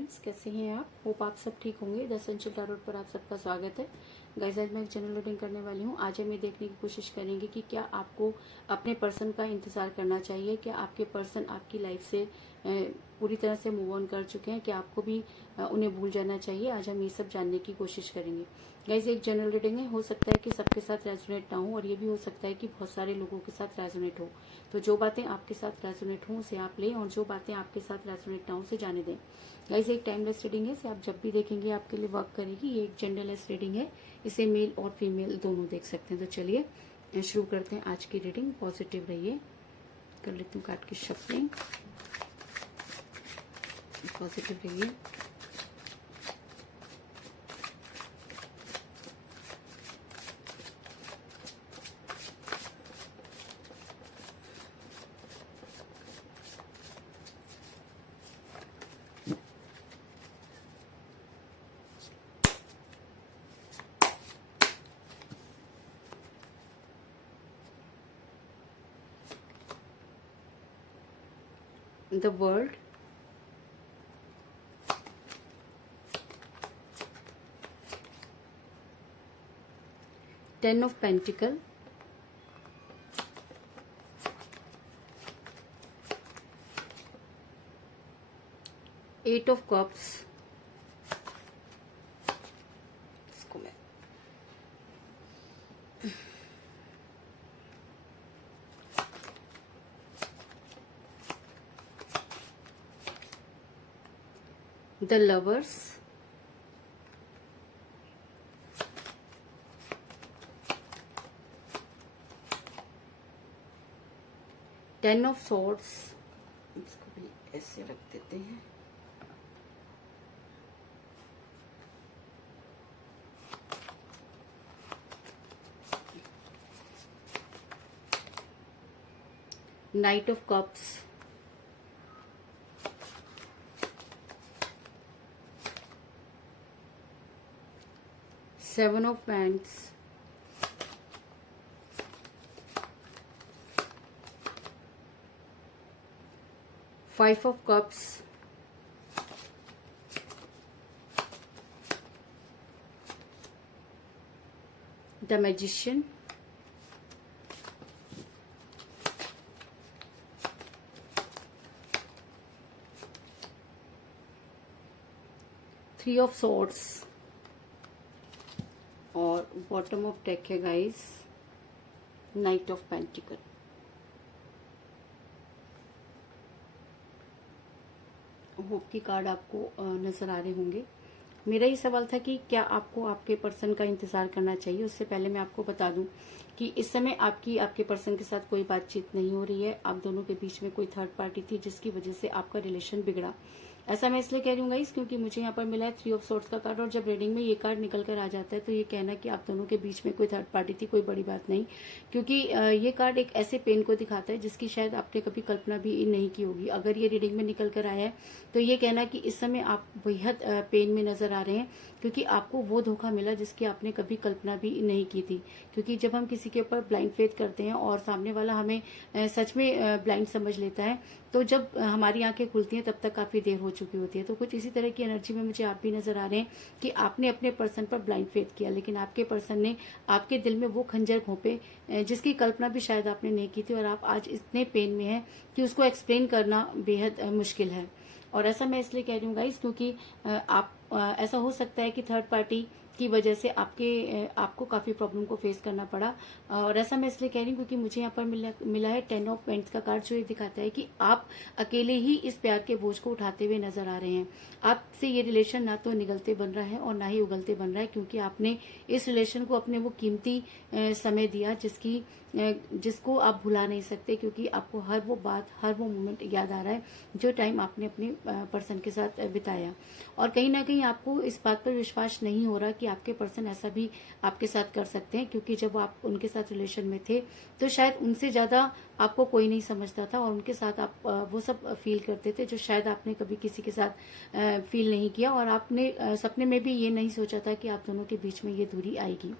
Friends, कैसे हैं आप? होप आप सब ठीक होंगे। द सनशिल टैरोट पर आप सबका स्वागत है। गाइस, आज मैं एक जनरल रीडिंग करने वाली हूँ। आज हम ये देखने की कोशिश करेंगे कि क्या आपको अपने पर्सन का इंतजार करना चाहिए, क्या आपके पर्सन आपकी लाइफ से पूरी तरह से मूव ऑन कर चुके हैं, क्या आपको भी उन्हें भूल जाना चाहिए। आज हम ये सब जानने की कोशिश करेंगे। गाइस, एक जनरल रीडिंग है, हो सकता है कि सबके साथ रेजोनेट ना हो और ये भी हो सकता है कि बहुत सारे लोगों के साथ रेजोनेट हो। तो जो बातें आपके साथ रेजोनेट हो उसे आप लें और जो बातें आपके साथ रेजोनेट ना हो उसे जाने दें। गाइस, एक टाइमलेस रीडिंग है, इसे आप जब भी देखेंगे आपके लिए वर्क करेगी। ये एक जेंडरलेस रीडिंग है, इसे मेल और फीमेल दोनों देख सकते हैं। तो चलिए शुरू करते हैं आज की रीडिंग। पॉजिटिव रहिए। कर लेती हूँ कार्ड की शफलिंग। पॉजिटिव रहिए। The world, Ten of Pentacle, Eight of Cups, इसको मैं The Lovers, Ten of Swords, इसको भी ऐसे रख देते हैं। Knight of Cups, Seven of Wands, Five of Cups, The Magician, Three of Swords और बॉटम ऑफ डेक है guys night of pentacle. Hope की कार्ड आपको नजर आ रहे होंगे। मेरा ये सवाल था कि क्या आपको आपके पर्सन का इंतजार करना चाहिए। उससे पहले मैं आपको बता दूं कि इस समय आपके पर्सन के साथ कोई बातचीत नहीं हो रही है। आप दोनों के बीच में कोई थर्ड पार्टी थी जिसकी वजह से आपका रिलेशन बिगड़ा। ऐसा मैं इसलिए कह रही हूँ गाइस क्योंकि मुझे यहाँ पर मिला है थ्री ऑफ सोर्ट्स का कार्ड और जब रीडिंग में ये कार्ड निकल कर आ जाता है तो ये कहना कि आप दोनों के बीच में कोई थर्ड पार्टी थी, कोई बड़ी बात नहीं। क्योंकि ये कार्ड एक ऐसे पेन को दिखाता है जिसकी शायद आपने कभी कल्पना भी नहीं की होगी। अगर ये रीडिंग में निकल कर आया है तो ये कहना कि इस समय आप बेहद पेन में नजर आ रहे हैं क्योंकि आपको वो धोखा मिला जिसकी आपने कभी कल्पना भी नहीं की थी। क्योंकि जब हम किसी के ऊपर ब्लाइंड फेथ करते हैं और सामने वाला हमें सच में ब्लाइंड समझ लेता है तो जब हमारी आंखें खुलती हैं तब तक काफी देर हो चुकी होती है। तो कुछ इसी तरह की एनर्जी में मुझे आप भी नजर आ रहे हैं कि आपने अपने पर्सन पर ब्लाइंड फेथ किया लेकिन आपके पर्सन ने आपके दिल में वो खंजर घोंपे जिसकी कल्पना भी शायद आपने नहीं की थी और आप आज इतने पेन में हैं कि उसको एक्सप्लेन करना बेहद मुश्किल है। और ऐसा मैं इसलिए कह रही हूँ गाइस क्योंकि आप ऐसा हो सकता है कि थर्ड पार्टी की वजह से आपको काफी प्रॉब्लम को फेस करना पड़ा। और ऐसा मैं इसलिए कह रही हूँ क्योंकि मुझे यहाँ पर मिला है टेन ऑफ पेंट्स का कार्ड जो ये दिखाता है कि आप अकेले ही इस प्यार के बोझ को उठाते हुए नजर आ रहे हैं। आपसे ये रिलेशन ना तो निगलते बन रहा है और ना ही उगलते बन रहा है क्योंकि आपने इस रिलेशन को अपने वो कीमती समय दिया जिसको आप भुला नहीं सकते क्योंकि आपको हर वो बात हर वो मोमेंट याद आ रहा है जो टाइम आपने अपने पर्सन के साथ बिताया। और कहीं ना कहीं आपको इस बात पर विश्वास नहीं हो रहा कि आपके पर्सन ऐसा भी आपके साथ कर सकते हैं क्योंकि जब आप उनके साथ रिलेशन में थे तो शायद उनसे ज्यादा आपको कोई नहीं समझता था और उनके साथ आप वो सब फील करते थे जो शायद आपने कभी किसी के साथ फील नहीं किया और आपने सपने में भी ये नहीं सोचा था कि आप दोनों के बीच में ये दूरी आएगी।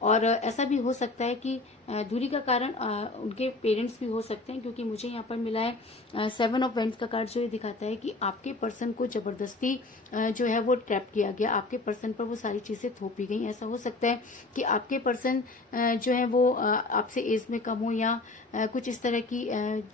और ऐसा भी हो सकता है कि दूरी का कारण उनके पेरेंट्स भी हो सकते हैं, क्योंकि मुझे यहाँ पर मिला है 7 ऑफ वेंट्स का कार्ड, जो ये दिखाता है कि आपके पर्सन को जबरदस्ती जो है वो ट्रैप किया गया, आपके पर्सन पर वो सारी चीजें थोपी गई। ऐसा हो सकता है कि आपके पर्सन जो है वो आपसे एज में कम हो, या कुछ इस तरह की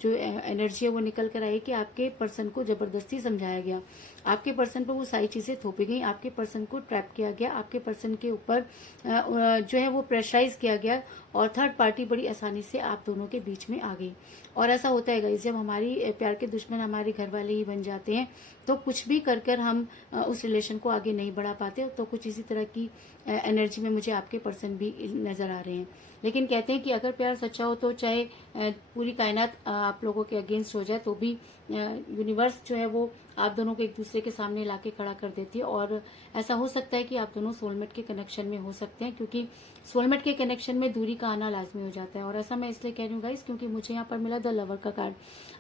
जो एनर्जी है वो निकल कर आई कि आपके पर्सन को जबरदस्ती समझाया गया, आपके पर्सन पर वो सारी चीजें थोपी गई, आपके पर्सन को ट्रैप किया गया, आपके पर्सन के ऊपर जो है वो प्रेशराइज किया गया, और थर्ड पार्टी बड़ी आसानी से आप दोनों के बीच में आ गई। और ऐसा होता है गाइस, जब हमारी प्यार के दुश्मन हमारे घर वाले ही बन जाते हैं तो कुछ भी कर कर हम उस रिलेशन को आगे नहीं बढ़ा पाते। तो कुछ इसी तरह की एनर्जी में मुझे आपके पर्सन भी नजर आ रहे हैं। लेकिन कहते हैं कि अगर प्यार सच्चा हो तो चाहे पूरी कायनात आप लोगों के अगेंस्ट हो जाए तो भी यूनिवर्स जो है वो आप दोनों को एक दूसरे के सामने लाके खड़ा कर देती है। और ऐसा हो सकता है कि आप दोनों सोलमेट के कनेक्शन में हो सकते हैं, क्योंकि सोलमेट के कनेक्शन में दूरी का आना लाजमी हो जाता है। और ऐसा मैं इसलिए कह रही हूँ गाइस, क्योंकि मुझे यहाँ पर मिला द लवर का कार्ड।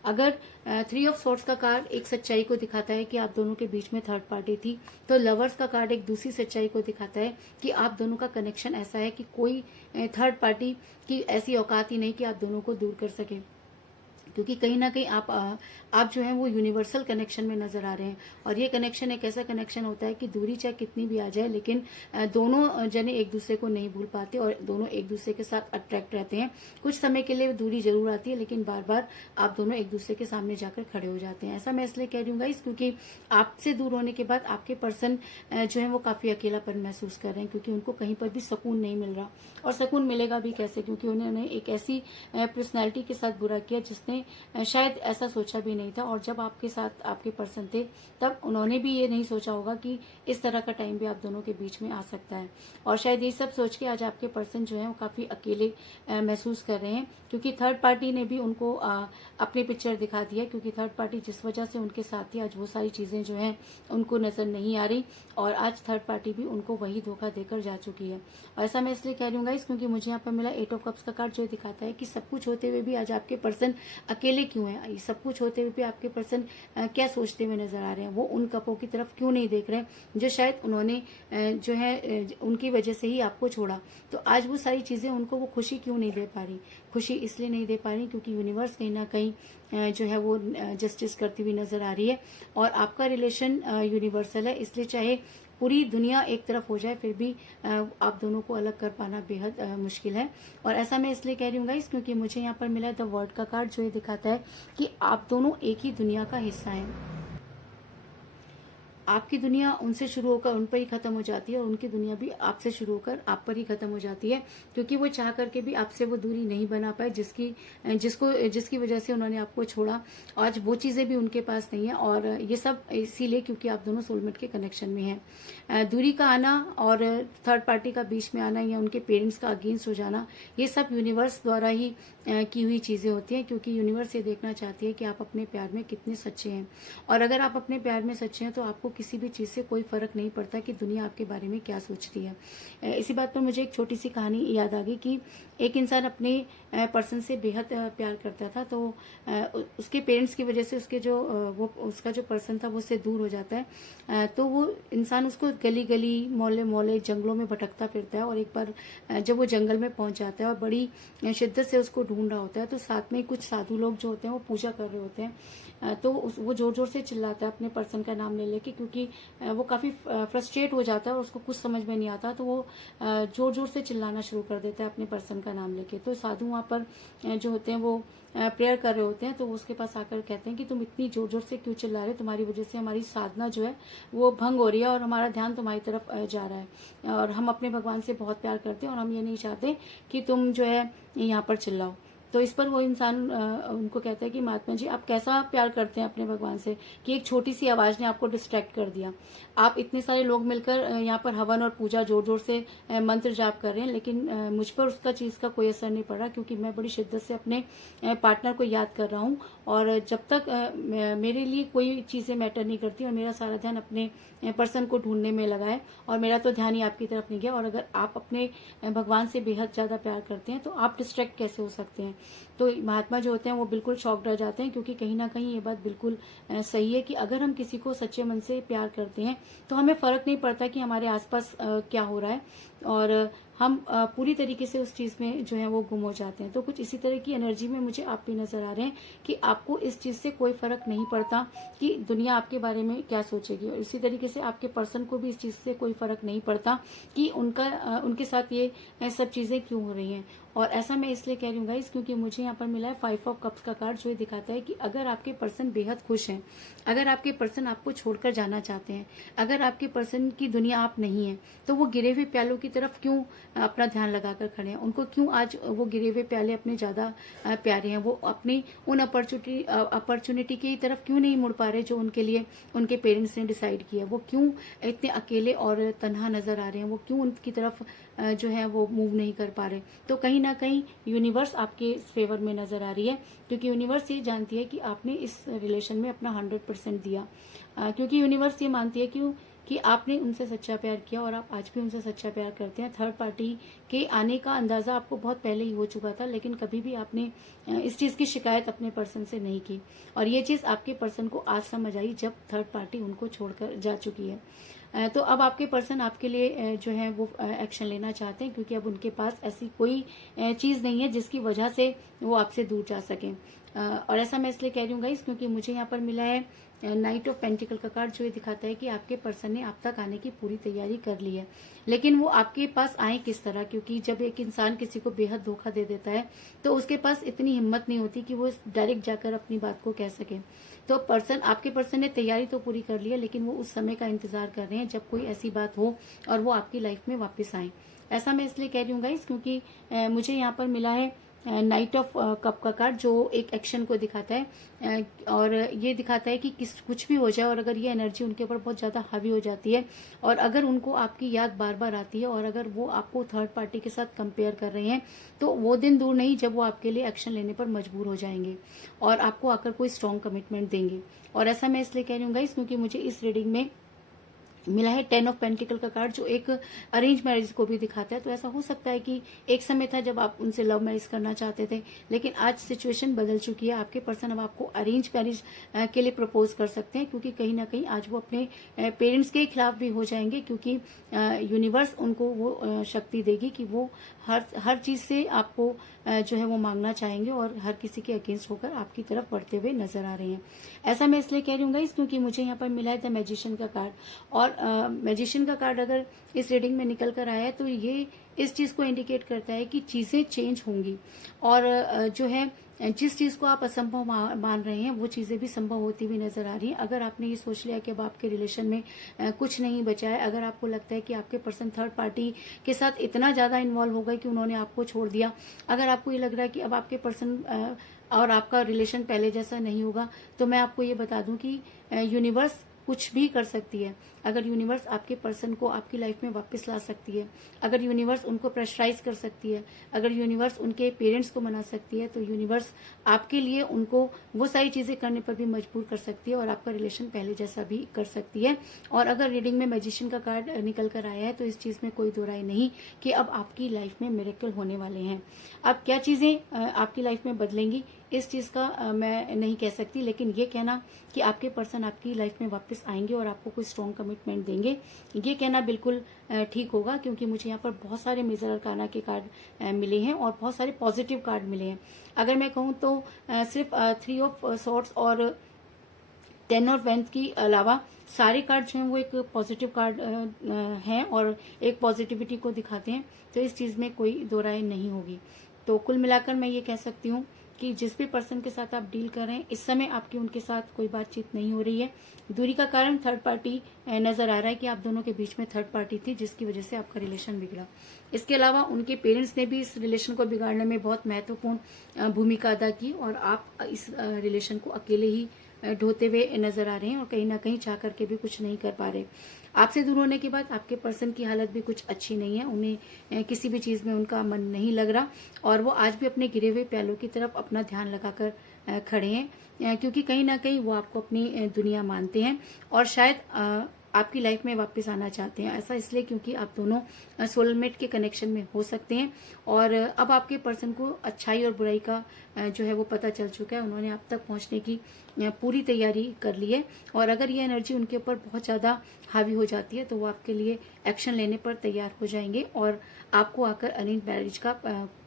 अगर 3 ऑफ सोर्ड्स का कार्ड एक सच्चाई को दिखाता है कि आप दोनों के बीच में थर्ड पार्टी थी, तो लवर्स का कार्ड एक दूसरी सच्चाई को दिखाता है कि आप दोनों का कनेक्शन ऐसा है कि कोई थर्ड पार्टी की ऐसी औकात ही नहीं कि आप दोनों को दूर कर सके, क्योंकि कहीं ना कहीं आप जो है वो यूनिवर्सल कनेक्शन में नजर आ रहे हैं। और ये कनेक्शन एक ऐसा कनेक्शन होता है कि दूरी चाहे कितनी भी आ जाए, लेकिन दोनों जने एक दूसरे को नहीं भूल पाते और दोनों एक दूसरे के साथ अट्रैक्ट रहते हैं। कुछ समय के लिए दूरी जरूर आती है, लेकिन बार बार आप दोनों एक दूसरे के सामने जाकर खड़े हो जाते हैं। ऐसा मैं इसलिए कह रही हूँ गाइस, क्योंकि आपसे दूर होने के बाद आपके पर्सन जो है वो काफी अकेलापन महसूस कर रहे हैं, क्योंकि उनको कहीं पर भी सुकून नहीं मिल रहा। और सुकून मिलेगा भी कैसे, क्योंकि उन्होंने एक ऐसी पर्सनैलिटी के साथ बुरा किया जिसने शायद ऐसा सोचा भी नहीं था। और जब आपके साथ आपके पर्सन थे तब उन्होंने भी ये नहीं सोचा होगा कि इस तरह का टाइम भी आप दोनों के बीच में आ सकता है। और शायद ये सब सोच के आज आपके पर्सन जो है वो काफी अकेले महसूस कर रहे हैं, क्योंकि थर्ड पार्टी ने भी उनको अपनी पिक्चर दिखा दिया, क्योंकि थर्ड पार्टी जिस वजह से उनके साथ थी आज वो सारी चीजें जो है उनको नजर नहीं आ रही, और आज थर्ड पार्टी भी उनको वही धोखा देकर जा चुकी है। और ऐसा मैं इसलिए कह रही हूँ गाइस, क्योंकि मुझे यहाँ पर मिला 8 ऑफ कप्स का कार्ड, जो दिखाता है कि सब कुछ होते हुए भी आज आपके पर्सन अकेले क्यों है। सब कुछ होते हुए भी आपके पर्सन क्या सोचते हुए नजर आ रहे हैं, वो उन कपों की तरफ क्यों नहीं देख रहे हैं जो शायद उन्होंने जो है उनकी वजह से ही आपको छोड़ा। तो आज वो सारी चीजें उनको वो खुशी क्यों नहीं दे पा रही। खुशी इसलिए नहीं दे पा रही क्योंकि यूनिवर्स कहीं ना कहीं जो है वो जस्टिस करती हुई नजर आ रही है। और आपका रिलेशन यूनिवर्सल है, इसलिए चाहे पूरी दुनिया एक तरफ हो जाए फिर भी आप दोनों को अलग कर पाना बेहद मुश्किल है। और ऐसा मैं इसलिए कह रही हूँ गाइस, क्योंकि मुझे यहाँ पर मिला द वर्ल्ड का कार्ड, जो ये दिखाता है कि आप दोनों एक ही दुनिया का हिस्सा हैं। आपकी दुनिया उनसे शुरू होकर उन पर ही खत्म हो जाती है, और उनकी दुनिया भी आपसे शुरू होकर आप पर ही खत्म हो जाती है, क्योंकि वो चाह करके भी आपसे वो दूरी नहीं बना पाए जिसकी वजह से उन्होंने आपको छोड़ा। आज वो चीजें भी उनके पास नहीं है, और ये सब इसीलिए क्योंकि आप दोनों सोलमेट के कनेक्शन में हैं। दूरी का आना और थर्ड पार्टी का बीच में आना या उनके पेरेंट्स का अगेंस्ट हो जाना, ये सब यूनिवर्स द्वारा ही की हुई चीजें होती हैं, क्योंकि यूनिवर्स ये देखना चाहती है कि आप अपने प्यार में कितने सच्चे हैं। और अगर आप अपने प्यार में सच्चे हैं तो आपको किसी भी चीज से कोई फर्क नहीं पड़ता कि दुनिया आपके बारे में क्या सोचती है। इसी बात पर मुझे एक छोटी सी कहानी याद आ गई कि एक इंसान अपने पर्सन से बेहद प्यार करता था, तो उसके पेरेंट्स की वजह से उसका जो पर्सन था वो उससे दूर हो जाता है। तो वो इंसान उसको गली गली मोहल्ले मोहल्ले जंगलों में भटकता फिरता है, और एक बार जब वो जंगल में पहुंच जाता है और बड़ी शिद्दत से उसको ढूंढ रहा होता है, तो साथ में कुछ साधु लोग जो होते हैं वो पूजा कर रहे होते हैं। तो वो जोर जोर से चिल्लाता है अपने पर्सन का नाम ले लेके, क्योंकि वो काफी फ्रस्ट्रेट हो जाता है और उसको कुछ समझ में नहीं आता, तो वो जोर जोर से चिल्लाना शुरू कर देता है अपने पर्सन का नाम लेके। तो साधु वहां पर जो होते हैं वो प्रेयर कर रहे होते हैं, तो वो उसके पास आकर कहते हैं कि तुम इतनी जोर जोर से क्यों चिल्ला रहे हो, तुम्हारी वजह से हमारी साधना जो है वो भंग हो रही है और हमारा ध्यान तुम्हारी तरफ जा रहा है, और हम अपने भगवान से बहुत प्यार करते हैं और हम ये नहीं चाहते कि तुम जो है यहाँ पर चिल्लाओ। तो इस पर वो इंसान उनको कहता है कि महात्मा जी आप कैसा प्यार करते हैं अपने भगवान से कि एक छोटी सी आवाज ने आपको डिस्ट्रैक्ट कर दिया। आप इतने सारे लोग मिलकर यहाँ पर हवन और पूजा जोर जोर से मंत्र जाप कर रहे हैं, लेकिन मुझ पर उसका चीज का कोई असर नहीं पड़ रहा, क्योंकि मैं बड़ी शिद्दत से अपने पार्टनर को याद कर रहा हूँ, और जब तक मेरे लिए कोई चीजें मैटर नहीं करती और मेरा सारा ध्यान अपने पर्सन को ढूंढने में लगा है और मेरा तो ध्यान ही आपकी तरफ नहीं गया, और अगर आप अपने भगवान से बेहद ज्यादा प्यार करते हैं तो आप डिस्ट्रैक्ट कैसे हो सकते हैं। तो महात्मा जो होते हैं वो बिल्कुल शॉक्ड रह जाते हैं, क्योंकि कहीं ना कहीं ये बात बिल्कुल सही है कि अगर हम किसी को सच्चे मन से प्यार करते हैं तो हमें फर्क नहीं पड़ता कि हमारे आसपास क्या हो रहा है, और हम पूरी तरीके से उस चीज में जो है वो गुम हो जाते हैं। तो कुछ इसी तरह की एनर्जी में मुझे आप भी नजर आ रहे हैं कि आपको इस चीज से कोई फर्क नहीं पड़ता कि दुनिया आपके बारे में क्या सोचेगी, और इसी तरीके से आपके पर्सन को भी इस चीज से कोई फर्क नहीं पड़ता कि उनके साथ ये सब चीजें क्यों हो रही हैं। और ऐसा मैं इसलिए कह रही हूँ गाइस, क्योंकि मुझे यहाँ पर मिला है 5 ऑफ कप्स का कार्ड, जो ये दिखाता है कि अगर आपके पर्सन बेहद खुश हैं, अगर आपके पर्सन आपको छोड़कर जाना चाहते हैं, अगर आपके पर्सन की दुनिया आप नहीं है, तो वो गिरे हुए प्यालों की तरफ क्यों अपना ध्यान लगाकर खड़े हैं? उनको क्यों आज वो गिरे हुए प्याले अपने ज्यादा प्यारे हैं? वो अपनी उन अपॉर्चुनिटी की तरफ क्यों नहीं मुड़ पा रहे जो उनके लिए उनके पेरेंट्स ने डिसाइड किया? वो क्यों इतने अकेले और तन्हा नजर आ रहे हैं? वो क्यों उनकी तरफ जो है वो मूव नहीं कर पा रहे? तो कहीं ना कहीं यूनिवर्स आपके फेवर में नजर आ रही है, क्योंकि यूनिवर्स ये जानती है कि आपने इस रिलेशन में अपना 100% दिया, क्योंकि यूनिवर्स ये मानती है कि आपने उनसे सच्चा प्यार किया और आप आज भी उनसे सच्चा प्यार करते हैं। थर्ड पार्टी के आने का अंदाजा आपको बहुत पहले ही हो चुका था, लेकिन कभी भी आपने इस चीज की शिकायत अपने पर्सन से नहीं की, और ये चीज आपके पर्सन को आज समझ आई जब थर्ड पार्टी उनको छोड़कर जा चुकी है। तो अब आपके पर्सन आपके लिए जो है वो एक्शन लेना चाहते हैं, क्योंकि अब उनके पास ऐसी कोई चीज नहीं है जिसकी वजह से वो आपसे दूर जा सके। और ऐसा मैं इसलिए कह रही हूँ गाइस, क्योंकि मुझे यहाँ पर मिला है नाइट ऑफ पेंटिकल का कार्ड, जो ये दिखाता है कि आपके पर्सन ने आप तक आने की पूरी तैयारी कर ली है, लेकिन वो आपके पास आए किस तरह? क्योंकि जब एक इंसान किसी को बेहद धोखा दे देता है तो उसके पास इतनी हिम्मत नहीं होती कि वो डायरेक्ट जाकर अपनी बात को कह सके। तो आपके पर्सन ने तैयारी तो पूरी कर ली है, लेकिन वो उस समय का इंतजार कर रहे हैं जब कोई ऐसी बात हो और वो आपकी लाइफ में वापस आए। ऐसा मैं इसलिए कह रही हूँ गाइस, क्योंकि मुझे यहाँ पर मिला है नाइट ऑफ कप का कार्ड, जो एक एक्शन को दिखाता है, और ये दिखाता है कि कुछ भी हो जाए, और अगर ये एनर्जी उनके ऊपर बहुत ज्यादा हावी हो जाती है, और अगर उनको आपकी याद बार बार आती है, और अगर वो आपको थर्ड पार्टी के साथ कंपेयर कर रहे हैं, तो वो दिन दूर नहीं जब वो आपके लिए एक्शन लेने पर मजबूर हो जाएंगे और आपको आकर कोई स्ट्रॉन्ग कमिटमेंट देंगे। और ऐसा मैं इसलिए कह रही हूँ गाइस, क्योंकि मुझे इस रीडिंग में मिला है 10 ऑफ पेंटिकल का कार्ड, जो एक अरेंज मैरिज को भी दिखाता है। तो ऐसा हो सकता है कि एक समय था जब आप उनसे लव मैरिज करना चाहते थे, लेकिन आज सिचुएशन बदल चुकी है। आपके पर्सन अब आपको अरेंज मैरिज के लिए प्रपोज कर सकते हैं, क्योंकि कहीं ना कहीं आज वो अपने पेरेंट्स के खिलाफ भी हो जाएंगे, क्योंकि यूनिवर्स उनको वो शक्ति देगी कि वो हर चीज से आपको जो है वो मांगना चाहेंगे, और हर किसी के अगेंस्ट होकर आपकी तरफ बढ़ते हुए नजर आ रहे हैं। ऐसा मैं इसलिए कह रही हूँ गाइस, क्योंकि मुझे यहाँ पर मिला है द मैजिशियन का कार्ड, और मैजिशियन का कार्ड अगर इस रीडिंग में निकल कर आया है तो ये इस चीज को इंडिकेट करता है कि चीजें चेंज होंगी, और जो है जिस चीज को आप असंभव मान रहे हैं वो चीजें भी संभव होती हुई नजर आ रही हैं। अगर आपने ये सोच लिया कि अब आपके रिलेशन में कुछ नहीं बचा है, अगर आपको लगता है कि आपके पर्सन थर्ड पार्टी के साथ इतना ज्यादा इन्वॉल्व हो गए कि उन्होंने आपको छोड़ दिया, अगर आपको ये लग रहा है कि अब आपके पर्सन और आपका रिलेशन पहले जैसा नहीं होगा, तो मैं आपको ये बता दूं कि यूनिवर्स कुछ भी कर सकती है। अगर यूनिवर्स आपके पर्सन को आपकी लाइफ में वापस ला सकती है, अगर यूनिवर्स उनको प्रेशराइज कर सकती है, अगर यूनिवर्स उनके पेरेंट्स को मना सकती है, तो यूनिवर्स आपके लिए उनको वो सारी चीजें करने पर भी मजबूर कर सकती है, और आपका रिलेशन पहले जैसा भी कर सकती है। और अगर रीडिंग में मैजिशियन का कार्ड निकल कर आया है, तो इस चीज में कोई दो राय नहीं कि अब आपकी लाइफ में मिरेकल होने वाले हैं। अब क्या चीजें आपकी लाइफ में बदलेंगी, इस चीज का मैं नहीं कह सकती, लेकिन ये कहना कि आपके पर्सन आपकी लाइफ में वापस आएंगे और आपको कोई स्ट्रॉन्ग कमिटमेंट देंगे, ये कहना बिल्कुल ठीक होगा, क्योंकि मुझे यहाँ पर बहुत सारे मेजर अरकाना के कार्ड मिले हैं और बहुत सारे पॉजिटिव कार्ड मिले हैं। अगर मैं कहूँ तो सिर्फ 3 ऑफ सॉर्ड्स और 10 ऑफ वेंथ के अलावा सारे कार्ड जो हैं वो एक पॉजिटिव कार्ड हैं और एक पॉजिटिविटी को दिखाते हैं, तो इस चीज में कोई दो राय नहीं होगी। तो कुल मिलाकर मैं ये कह सकती हूँ कि जिस भी पर्सन के साथ आप डील कर रहे हैं, इस समय आपकी उनके साथ कोई बातचीत नहीं हो रही है। दूरी का कारण थर्ड पार्टी नजर आ रहा है कि आप दोनों के बीच में थर्ड पार्टी थी, जिसकी वजह से आपका रिलेशन बिगड़ा। इसके अलावा उनके पेरेंट्स ने भी इस रिलेशन को बिगाड़ने में बहुत महत्वपूर्ण भूमिका अदा की, और आप इस रिलेशन को अकेले ही ढोते हुए नजर आ रहे हैं, और कहीं ना कहीं चाह करके भी कुछ नहीं कर पा रहे। आपसे दूर होने के बाद आपके पर्सन की हालत भी कुछ अच्छी नहीं है, उन्हें किसी भी चीज में उनका मन नहीं लग रहा, और वो आज भी अपने गिरे हुए प्यालों की तरफ अपना ध्यान लगाकर खड़े हैं, क्योंकि कहीं ना कहीं वो आपको अपनी दुनिया मानते हैं, और शायद आपकी लाइफ में वापस आना चाहते हैं। ऐसा इसलिए क्योंकि आप दोनों सोलमेट के कनेक्शन में हो सकते हैं और अब आपके पर्सन को अच्छाई और बुराई का जो है वो पता चल चुका है। उन्होंने आप तक पहुंचने की पूरी तैयारी कर ली है और अगर ये एनर्जी उनके ऊपर बहुत ज्यादा हावी हो जाती है तो वो आपके लिए एक्शन लेने पर तैयार हो जाएंगे और आपको आकर अरेंज मैरिज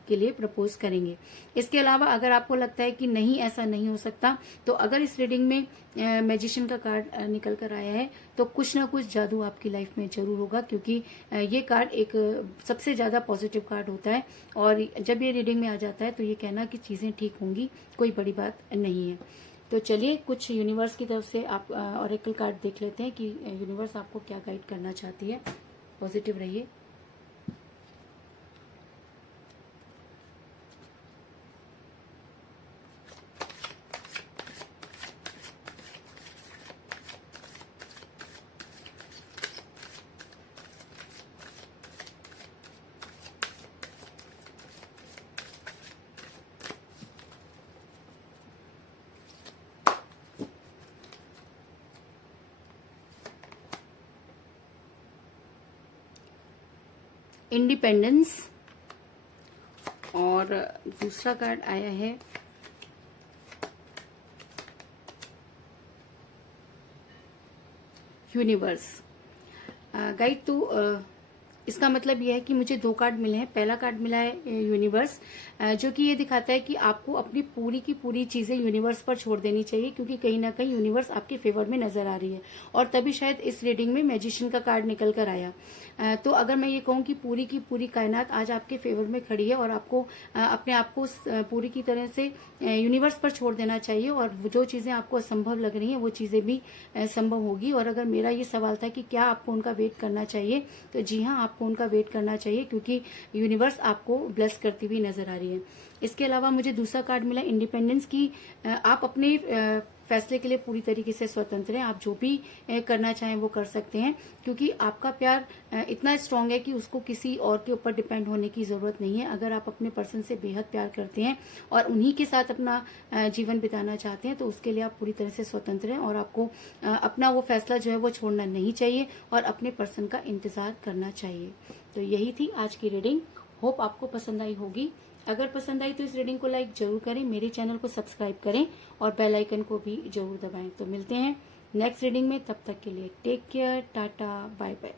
के लिए प्रपोज करेंगे। इसके अलावा अगर आपको लगता है कि नहीं ऐसा नहीं हो सकता, तो अगर इस रीडिंग में मैजिशियन का कार्ड निकल कर आया है तो कुछ ना कुछ जादू आपकी लाइफ में जरूर होगा, क्योंकि ये कार्ड एक सबसे ज्यादा पॉजिटिव कार्ड होता है और जब ये रीडिंग में आ जाता है तो ये कहना कि चीजें ठीक होंगी, कोई बड़ी बात नहीं है। तो चलिए कुछ यूनिवर्स की तरफ से आप ऑरेकल कार्ड देख लेते हैं कि यूनिवर्स आपको क्या गाइड करना चाहती है। पॉजिटिव रहिए। इंडिपेंडेंस और दूसरा कार्ड आया है यूनिवर्स गाइड। तो इसका मतलब यह है कि मुझे दो कार्ड मिले हैं। पहला कार्ड मिला है यूनिवर्स, जो कि ये दिखाता है कि आपको अपनी पूरी की पूरी चीजें यूनिवर्स पर छोड़ देनी चाहिए, क्योंकि कहीं ना कहीं यूनिवर्स आपके फेवर में नजर आ रही है और तभी शायद इस रीडिंग में मैजिशियन का कार्ड निकल कर आया। तो अगर मैं ये कहूँ कि पूरी की पूरी कायनात आज आपके फेवर में खड़ी है और आपको अपने आप को पूरी की तरह से यूनिवर्स पर छोड़ देना चाहिए और जो चीजें आपको असंभव लग रही हैं वो चीजें भी संभव होगी। और अगर मेरा ये सवाल था कि क्या आपको उनका वेट करना चाहिए, तो जी हाँ, आपको उनका वेट करना चाहिए, क्योंकि यूनिवर्स आपको ब्लेस करती हुई नजर आ रही है। इसके अलावा मुझे दूसरा कार्ड मिला इंडिपेंडेंस की। आप अपने फैसले के लिए पूरी तरीके से स्वतंत्र हैं। आप जो भी करना चाहें वो कर सकते हैं, क्योंकि आपका प्यार इतना स्ट्रांग है कि उसको किसी और के ऊपर डिपेंड होने की जरूरत नहीं है। अगर आप अपने पर्सन से बेहद प्यार करते हैं और उन्हीं के साथ अपना जीवन बिताना चाहते हैं तो उसके लिए आप पूरी तरह से स्वतंत्र हैं और आपको अपना वो फैसला जो है वो छोड़ना नहीं चाहिए और अपने पर्सन का इंतजार करना चाहिए। तो यही थी आज की रीडिंग। होप आपको पसंद आई होगी। अगर पसंद आई तो इस रीडिंग को लाइक जरूर करें, मेरे चैनल को सब्सक्राइब करें और बेल आइकन को भी जरूर दबाएं। तो मिलते हैं नेक्स्ट रीडिंग में, तब तक के लिए take care, tata, bye bye.